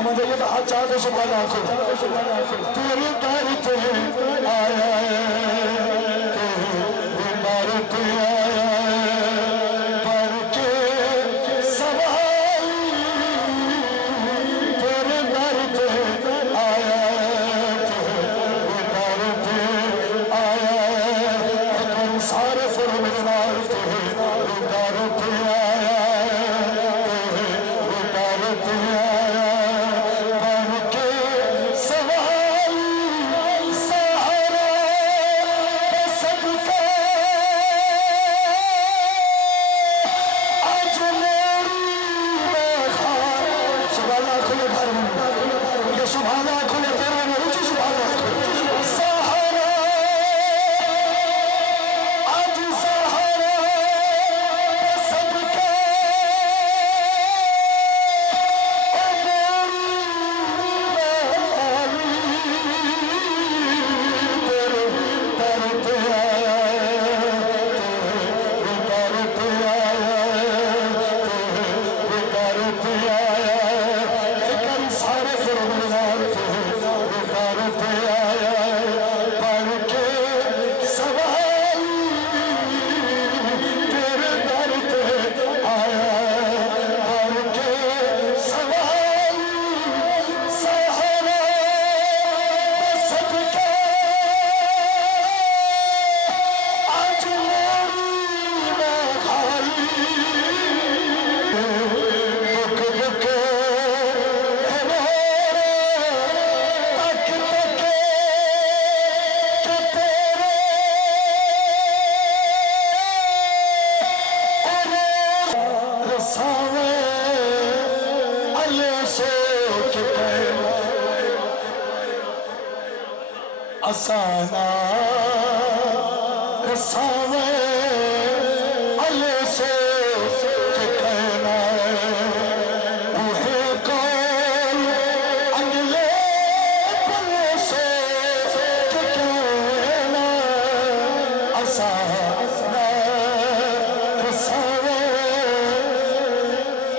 समझ आइए तो हाथ चाह दो सुबह आखो तेरे दर पे आया तेरे दर पे आया पर के सवारी तेरे दर पे आया तेरे दर पे आया तुम सारे फिर मेरे नाल तेरे दर पे आया असाना रसावे